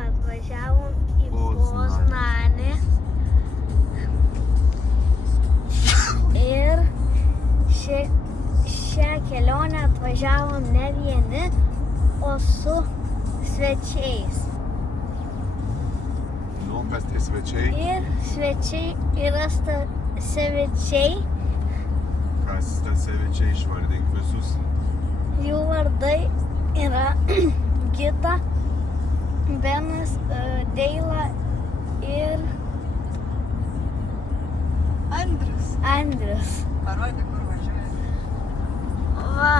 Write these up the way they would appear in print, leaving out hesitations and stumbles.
Atvažiavom į Poznanę. Ir šią kelionę atvažiavom ne vieni, o su svečiais. Nu, kas tie svečiai? Ir svečiai yra svečiai. Kas tas svečiai, išvardink visus. Jų vardai yra Gita, Benas, Deila ir Andrius. Parodė, kur važiuoja. Va,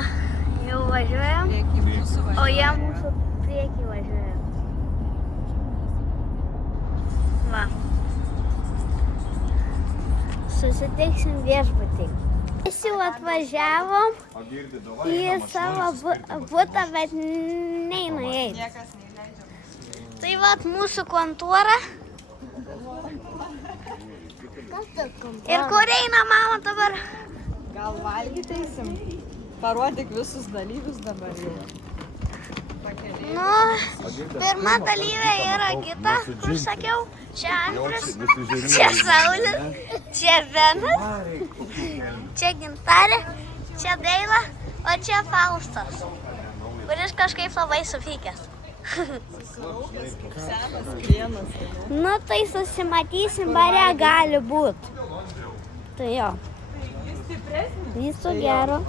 jau važiuojam, Priekį mūsų o važiuoja. jie mūsų priekį važiuoja. Va. Susitiksim viešbutį. Mes jau atvažiavom į savo butą, bet neina įeiti. Niekas neįleidžia. Tai vat mūsų kontora. Ir kur eina mama dabar? Gal valgyti eisim? Parodyk visus dalyvius dabar jau. Pakeliai. Nu, pirma dalyvė yra Gita, kur sakiau. Čia Andrius, čia Saulis, čia Benas, čia Gintarė, čia Deila, o čia Faustas, kuris kažkaip labai supykęs. Senas pienas. Nu, tai susimatysim, bare gali būt. Tai jo. Jis stipresnis. Viso gero.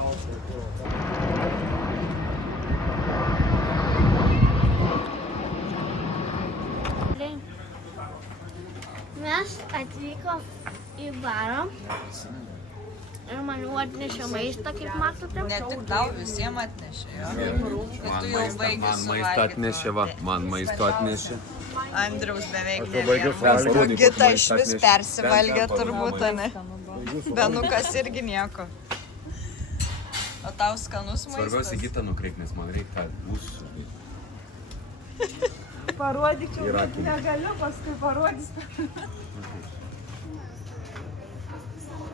Mes atvykom į barą ir man jau atnešė maistą, kaip matote. Ne tik tau, visiems atnešė. Jo? Ir tu jau baigi Man maistą suvalgyti. atnešė, va. Man maisto atnešė. Andriaus beveik baigiau suvalgyti. Gita iš vis persivalgė turbūt, ne? Benukas irgi nieko. O tau skanus maistas? Svarbiausia Gita nukreip, nes man reikia tą ūsų. Parodyčiau, bet negaliu, paskui parodysiu.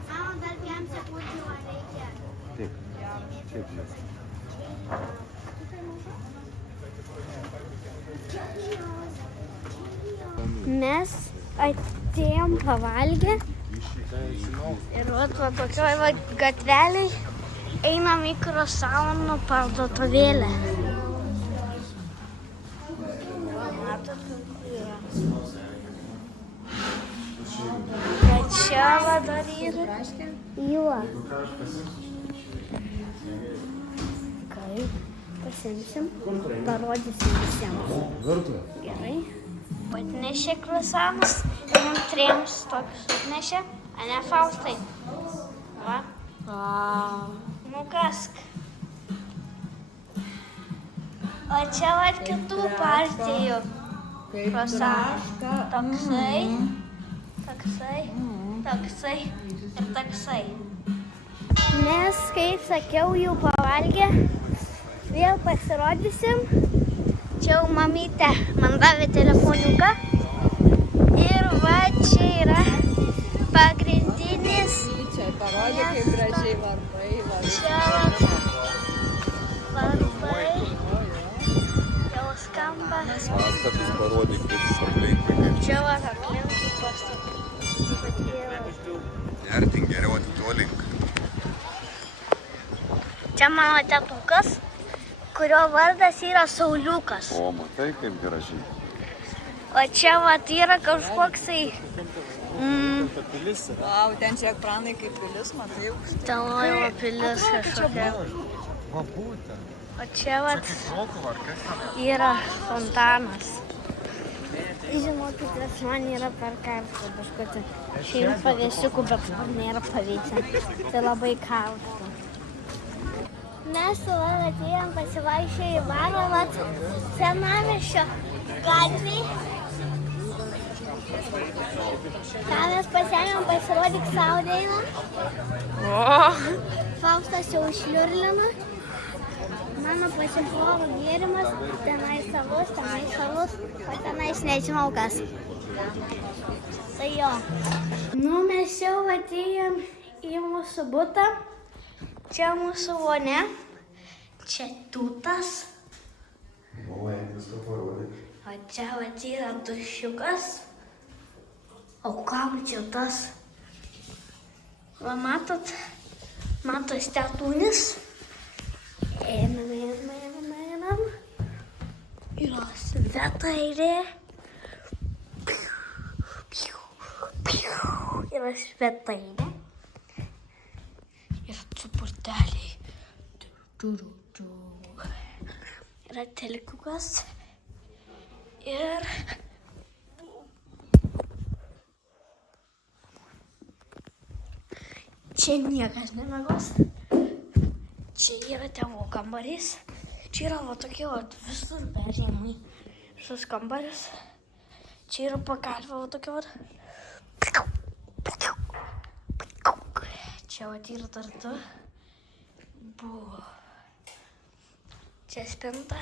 Mama, dar jam sekundžių reikia. Taip, taip, nes. Mes atėjom pavalgę ir va tokioj va gatveliai einam į krosanų parduotuvėlę. Matote, kur yra. Bet čia va dar yra juo. Kaip pasimsim, parodysim visiems. Gerai. Atnešė kruasanus ir mums triems tokius atnešė, a ne Faustai. Va. Nukask. O čia va kitų partijų kruasanų. Toksai, toksai, toksai ir toksai. Mes, kaip sakiau, jau pavalgę. Vėl pasirodysim. Čia jau mamytė man davė telefoniuką ir va čia yra pagrindinis. Čia parodė, kaip gražiai varpai. Čia va varpai jau skamba. Pastatus parodyk, kaip aplinkui. Čia va aplinkui pastatai. Nertink geriau atitolink. Čia mano tetukas, kurio vardas yra Sauliukas. O, matai, kaip gražiai. O čia va yra kažkoksai... Vau, ten čia ekranai kaip pilis, matai aukštai. Tenojo pilis kažkokia. Va būtent. O čia va yra fontanas. Žinokit, nes man yra per karšta, kažkokį šeimų pavėsiukų, bet man nėra pavėsę. Tai labai karšta. Mes su Val atėjom pasivaikščioti į barą, vat Senamiesčio gatvėj. Ką mes pasiėmėm, pasirodyk savo dainą. Faustas jau išliurlina. Mano pasiplovo gėrimas, tenai savus, o tenais nežinau kas. Tai jo. Nu, mes jau atėjom į mūsų butą. Čia mūsų vonia. Čia tūtas. O, viską parodė. O čia vat yra dušiukas. O kam čia tas? Va, matot tetūnis. Einam. Yra svetainė. Yra svetainė. Yra supurteliai. Yra telikukas. Ir čia niekas nemegos. Čia yra tėvo kambarys. Čia yra va tokie visur perėjimai. Visas kambaris. Čia yra pagalvė va tokia va. Čia va yra tartu. Buvo. Čia spinta.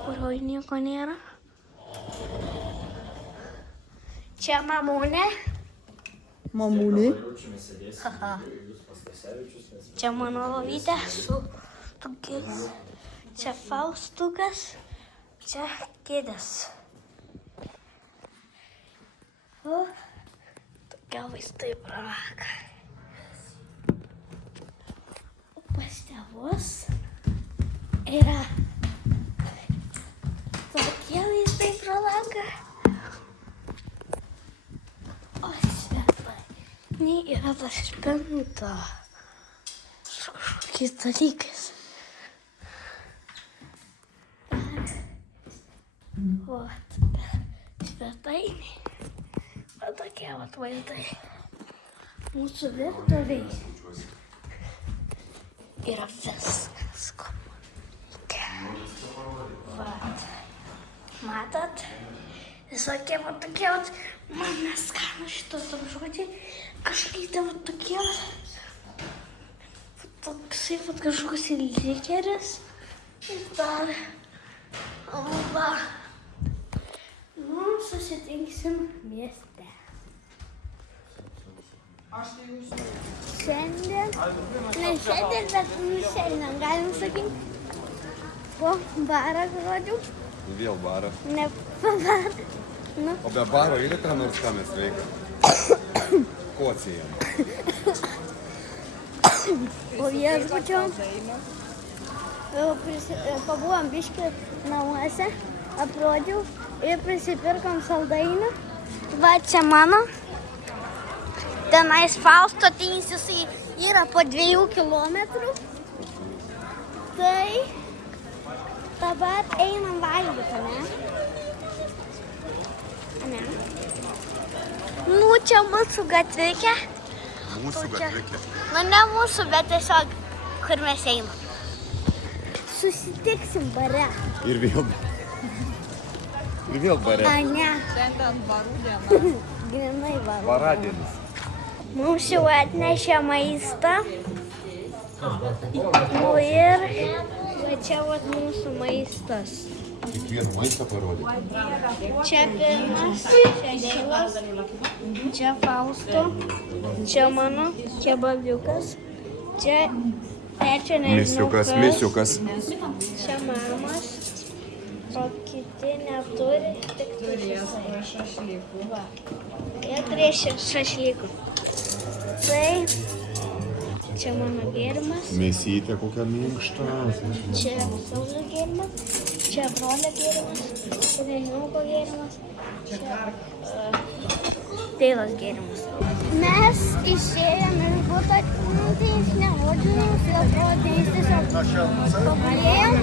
Kurioj nieko nėra. Čia mamūnė. Mamūnė. Čia mano lovytė su tokiais. Čia Faustukas. Čia kėdės. O, tokia vaistai pravakar. O pas tėvus yra tokie vaistai pravakar. O svetai. Nei yra ta spinta. Su kažkokiais dalykais. Vat, svetainė. O tokie vat vaizdai. Mūsų virtuviai. Yra viskas, ko reikia. Vat. Matot? Visokie vat tokie vat. Man neskanu šito tam žodžiai. Kažkaip tai vat tokie vat. Toksai vat kažkoks likeris. Ir dar. Va. Nu, susitinksim mieste. Šiandien, ne šiandien, bet šiandien, galim sakyti, po barą rodžiau. Vėl barą. Ne po barą. Nu. O be baro yra ką nors, ką mes veikia? Kocijam. O viešbučio. Pabuvom biškį namuose, aprodžiau ir prisipirkom saldainių. Va, čia mano. Tenais Faustotinis jisai yra po 2 kilometrų. Tai dabar einam valgyti, ne? Nu, čia mūsų gatvikė. Mūsų gatvikė. Nu, ne mūsų, bet tiesiog, kur mes einam. Susitiksim bare. Ir vėl bare. A, ne. Šiandien barų diena. Grinai barų. Baradienis. Mums jau atnešė maistą. Nu ir va čia vat mūsų maistas. Kiekvieną maistą parodė. Čia pirmas, čia Šilas, čia Fausto, čia mano kebabiukas, čia trečio nežinau kas. Misiukas. Čia mamas, o kiti neturi, tik turi Šašlykų. va. Jie turės šašlykų. Tai čia mano gėrimas, Mėsytė kokia minkšta. čia Saulio gėrimas, čia brolio gėrimas, čia nežinau ko gėrimas, čia Teilos gėrimas. Mes išėjome iš buto, tai iš nevodžiaus, ir atrodo, jis tiesiog pagulėjom.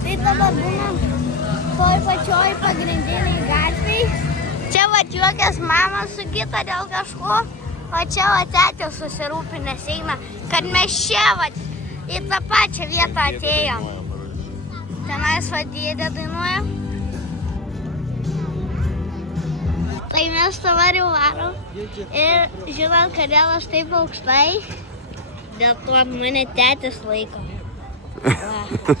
Tai dabar būnam toj pačioj pagrindiniai gatviai. Čia va juokės mama su Gita dėl kažko, o čia va tetė susirūpinęs eina, kad mes čia va į tą pačią vietą atėjom. Tenais va dėdė dainuoja. Tai mes dabar jau varom ir žinot, kodėl aš taip aukštai, dėl to mane tetės laiko. Va.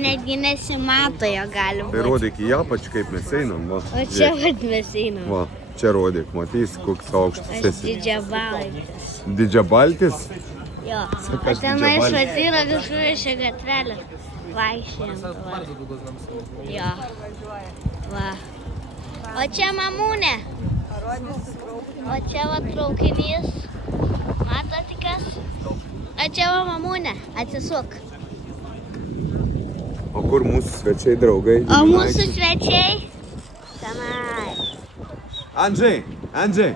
Netgi nesimato jo gali Tai būti. rodyk į apačią, kaip mes einam. Va. O čia vat mes einam. Va, čia rodyk, matys, koks aukštas Aš esi. Didžiabaltis. Didžiabaltis? Jo. Sako, aš Tenai didžiabalį. švatyra kažkokia šią gatvelę. Vaikščiojam. Jo. Va. O čia mamūnė. O čia va traukinys. Matote kas? O čia va mamūnė. Atsisuk. O kur mūsų svečiai, draugai? O mūsų svečiai? Tenai. Andžiai, Andžiai.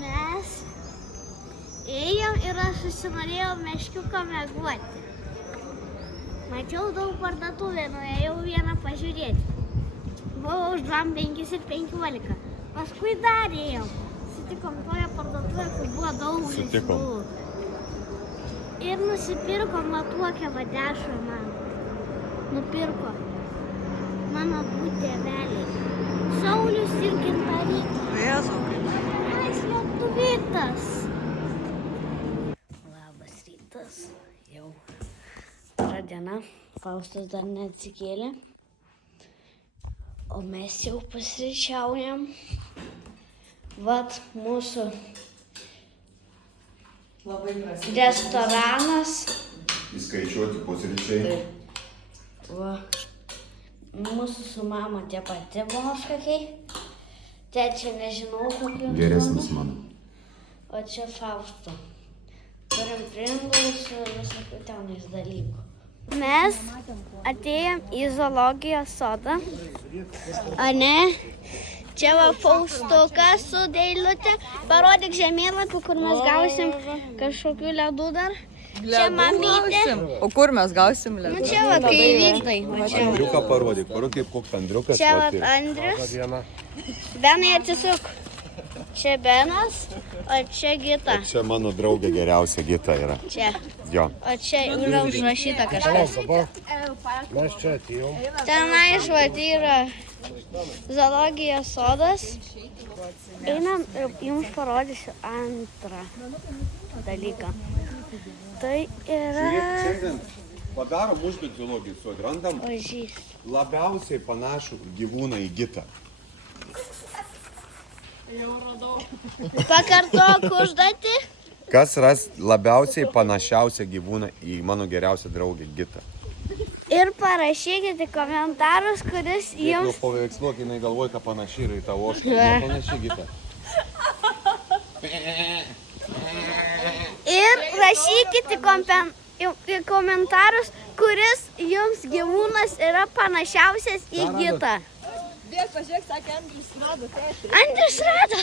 Mes ėjom ir aš susinorėjau meškiuką mėguoti. Mačiau daug parduotuvę, nuėjau vieną pažiūrėti. Buvo už 2,5 ir 15. Paskui dar ėjau. Sutikom toje parduotuvę, kur buvo daug žaislų. Ir nusipirkom va tokią vadešą man. Nupirko mano abu tėveliai. Saulius ir Gintarytė. Jėzau. Mes lietuvitas. Labas rytas. Jau antra diena. Faustas dar neatsikėlė. O mes jau pusryčiaujam. Vat mūsų restoranas. Įskaičiuoti pusryčiai. Va. Mūsų su mama tie pati buvo kažkokiai. Tečia nežinau kokiu. Geresnis mano. O čia Fausto. Turim prindus ir visokių tenais dalykų. Mes atėjom į zoologijos sodą. A ne? Čia va Faustukas su Deilute. Parodyk žemėlapį, kur mes gausim kažkokių ledų dar. Čia mamytė. O kur mes gausim ledų? Nu čia va, kai vykdai. Andriuką parodyk, parodyk kaip koks Andriukas. Čia va vat ir- Andrius. Benai atsisuk. Čia Benas, o čia Gita. Čia mano draugė geriausia Gita yra. Čia. Jo. O čia yra užrašyta kažkas. Mes čia atėjom. Tenai yra zoologijos sodas. Einam ir jums parodysiu antrą dalyką. Tai yra Šiandien padarom užduotį zoologijos sode. Randam ožys. labiausiai panašų gyvūną į Gitą. Pakartok užduotį. Kas ras labiausiai panašiausią gyvūną į mano geriausią draugę Gitą? Ir parašykite komentarus, kuris Jums jums... paveiksluok, jinai galvoja, kad panašiai yra į tą ožką. Nepanašiai Gita. Ir rašykite į komentarus, kuris jums gyvūnas yra panašiausias į Gitą. Dėk, pažiūrėk, sakė Andrius rado. Andrius rado.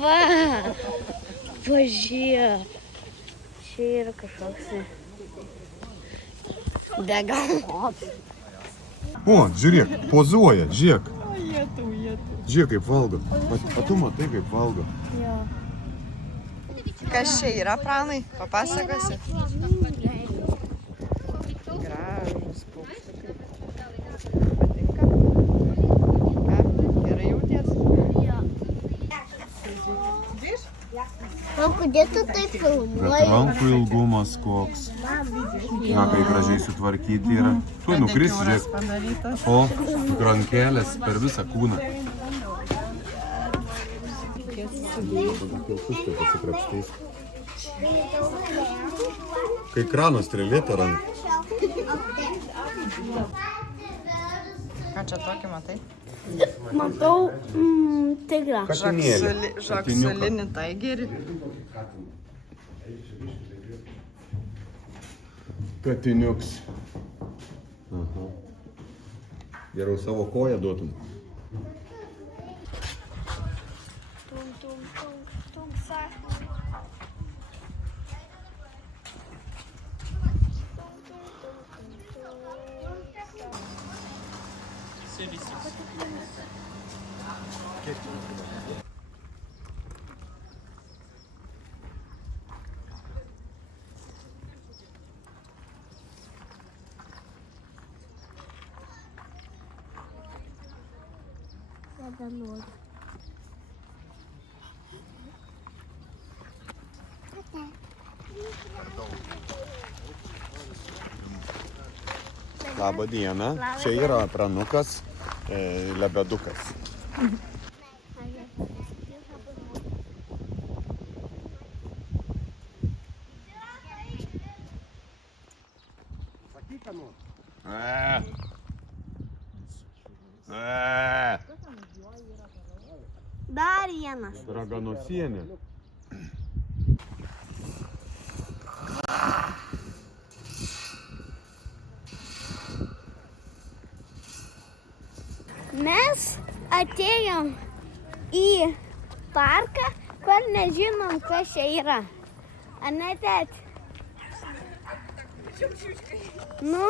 Va. Pažiūrėk. Čia yra kažkoks degalas. O, žiūrėk, pozuoja, žiūrėk. Žiūrėk, kaip valgo. Tu matai, kaip valgo. Kas čia yra, Pranai? Papasakosi? Gražus paukštukai. Patinka? Ką? Gerai jauties? O kodėl tu taip filmuoji? Rankų ilgumas koks. Na, kai gražiai sutvarkyti yra. Tuoj nukris, žiūrėk. O, rankelės per visą kūną. Kai krano strėlėta ranka. Ką čia tokį matai? Matau tigrą. Katinėlį. Žaksulinį taigerį. Katiniuks. Aha. Geriau savo koją duotum. Labą dieną. Čia yra pranukas, lebedukas. Dar vienas. Raganosienė. Mes atėjom į parką, kur nežinom, kas čia yra. Ar ne, tėti? Nu,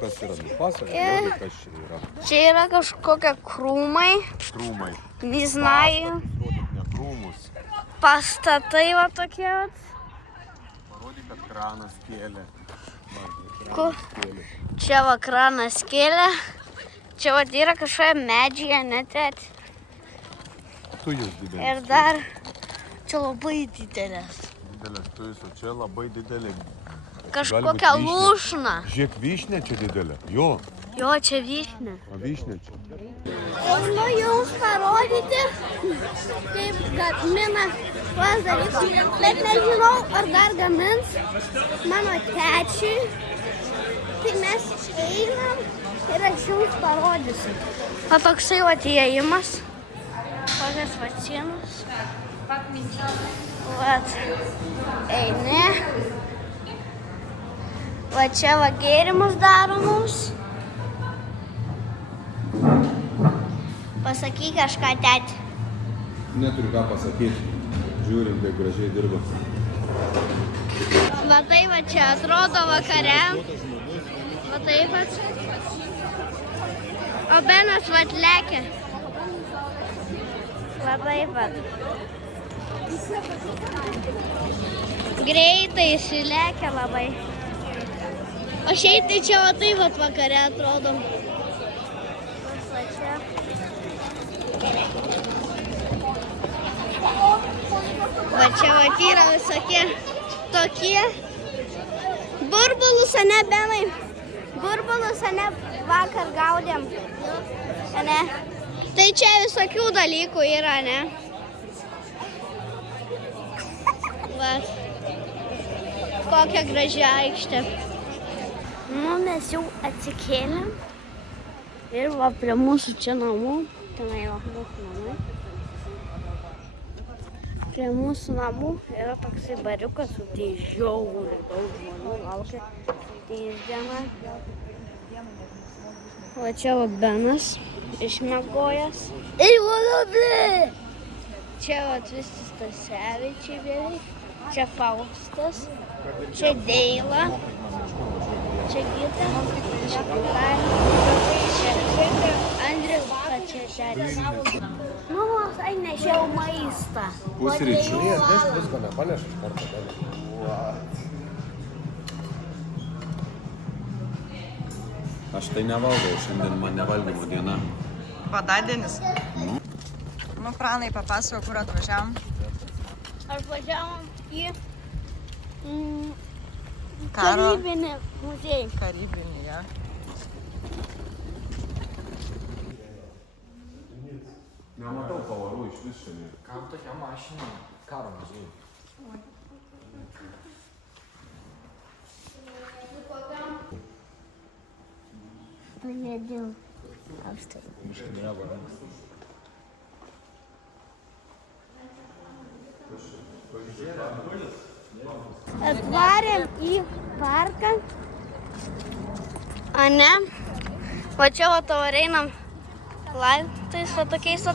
Kas yra? Pasakė, kas čia yra. čia yra kažkokie krūmai, Krūmai. nežinau, Ne krūmus. pastatai va tokie. Parodyk, kad kranas kėlė. Čia va kranas kėlė. Čia va yra kažkokie medžiai, ne, tėti? Tujus didelis. Ir dar čia labai didelės. Didelės tujus, o čia labai didelė. Kažkokia lūšna. Žiūrėk, vyšnė čia didelė. Jo, Jo, čia vyšnia. o vyšnė čia. Einu jums parodyti, kaip gamina tuos dalykus. Bet nežinau, ar dar gamins mano tečiui. Tai mes einam ir aš jums parodysiu. O toksai va įėjimas. Tokias va sienos. Vat. Eini. Va čia va gėrimus daro mums. Pasakyk kažką, tėti. Neturiu ką pasakyti. Žiūrim, kaip gražiai dirba. Va taip va čia atrodo vakare. Va taip va. O Benas va lekia. Va taip va. Greitai išlekia labai. O šiaip tai čia va taip va vakare atrodo. Va čia. Va čia va yra visokie tokie burbulus, ane, Benai? Burbulus, ane, vakar gaudėm. Ane? Tai čia visokių dalykų yra, ne? Va. Kokia graži aikštė. Nu, mes jau atsikėlėm. Ir va prie mūsų čia namų. Tenai va mūsų namai. Prie mūsų namų yra toksai bariukas, tai žiauriai daug žmonių laukia. Tai dieną. O čia va Benas išmiegojęs. Čia va visi Stasevičiai beveik. Čia Faustas. Čia Deila. Čia Gita. Čia Kutarė. Čia Andrius. Čia Šeris. Mamos, ai nešiau maistą. Pusryčių. Aš viską nepanešu iš karto. Aš tai nevalgau, šiandien man nevalgymo diena. Vadadienis. Nu, Pranai, papasako, kur atvažiavam. Aš važiavom į Karo. Karybinį muziejų. Karybinį, ja. Nematau pavarų iš vis šiandien. Kam tokia mašina? Karo muziejų. Pridėjau. Apstai. Atvarėm į parką. Ane? Va čia va tavo einam laiptais va tokiais va.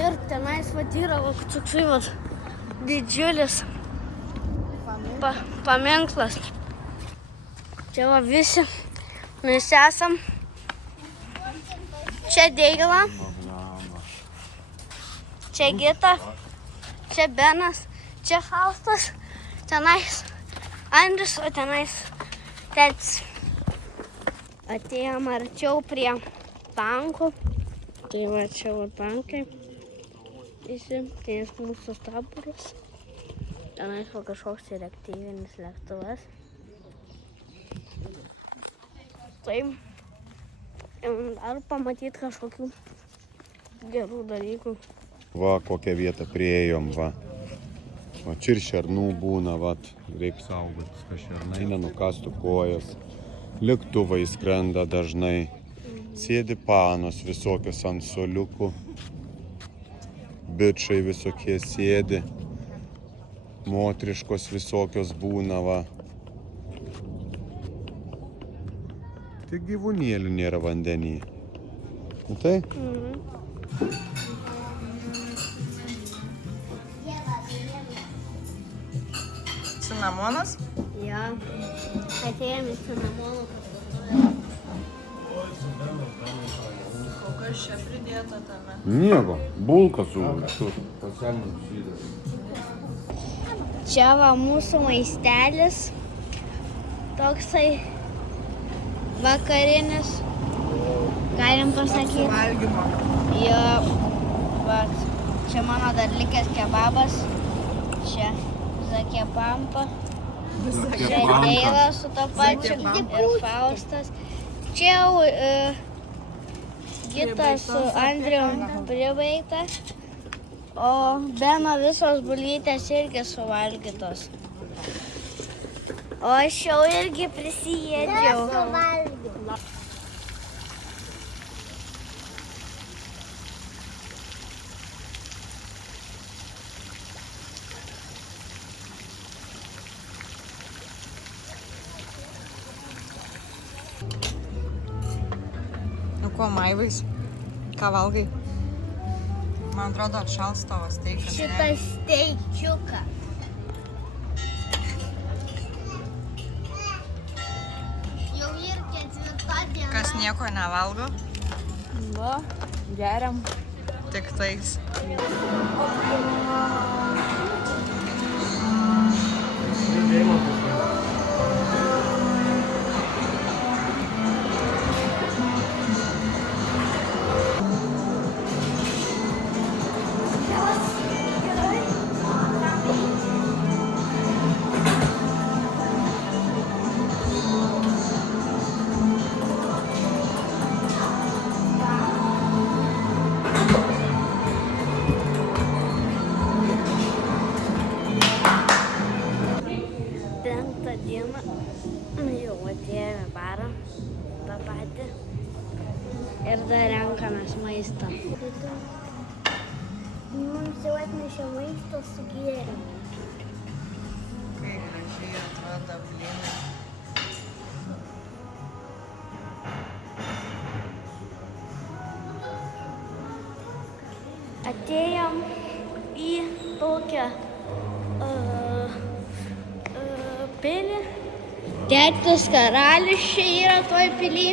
Ir tenais va yra va toksai va didžiulis paminklas. Čia va visi mes esam. Čia Deila. Čia Gita. Čia Benas. Čia Faustas. Tenais Andrius, o tenais Tetis. Atėjom arčiau prie tankų. Tai va čia va tankai. Visi, tai mūsų taburas. Tenais va kažkoks reaktyvinis lėktuvas. Taip. Ar pamatyti kažkokių gerų dalykų. Va, kokią vietą priėjom, va. O čia ir šernų būna, va. Reikia saugotis, kad šernai nenukastų kojas. Lėktuvai skrenda dažnai. Sėdi panos visokios ant suoliukų. Bičai visokie sėdi. Motriškos visokios būna, va. Tik gyvūnėlių nėra vandenį. Tai? Cinamonas? Jo. Atėjom į cinamono. O kas čia pridėta tame? Nieko. Bulka su paselniu žydas. Čia va mūsų maistelis. Toksai vakarinis. Galim pasakyti. Valgymo. Jo. Vat. Čia mano dar likęs kebabas. Čia zakepampa. Čia Deila su to pačiu ir Faustas. Čia jau Gita su Andrium pribaigta. O Beno visos bulytės irgi suvalgytos. O aš jau irgi prisijėdžiau. Nu kuo maivais? Ką valgai? Man atrodo, atšals tavo steikas. Šitas steičiukas. Jau ir ketvirta diena. Kas nieko nevalgo? Va, geriam. Tik tais. Penktą dieną jau atėjome barą, tą patį. Ir dar renkamės maistą. Mums jau atnešė maistą su gėrimu. Kai gražiai atrodo blynai. Atėjom į tokią pilį. Tėtis karalius čia yra toj pily.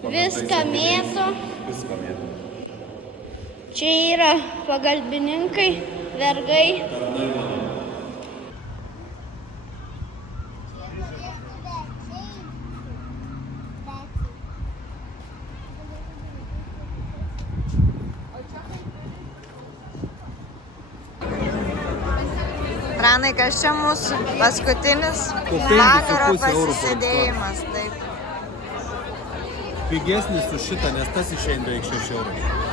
Viską mėto. Čia yra pagalbininkai, vergai. Pranai, kas čia mūsų paskutinis vakaro pasisėdėjimas. Taip. Pigesnis už šitą, nes tas išeina beveik 6 eurų.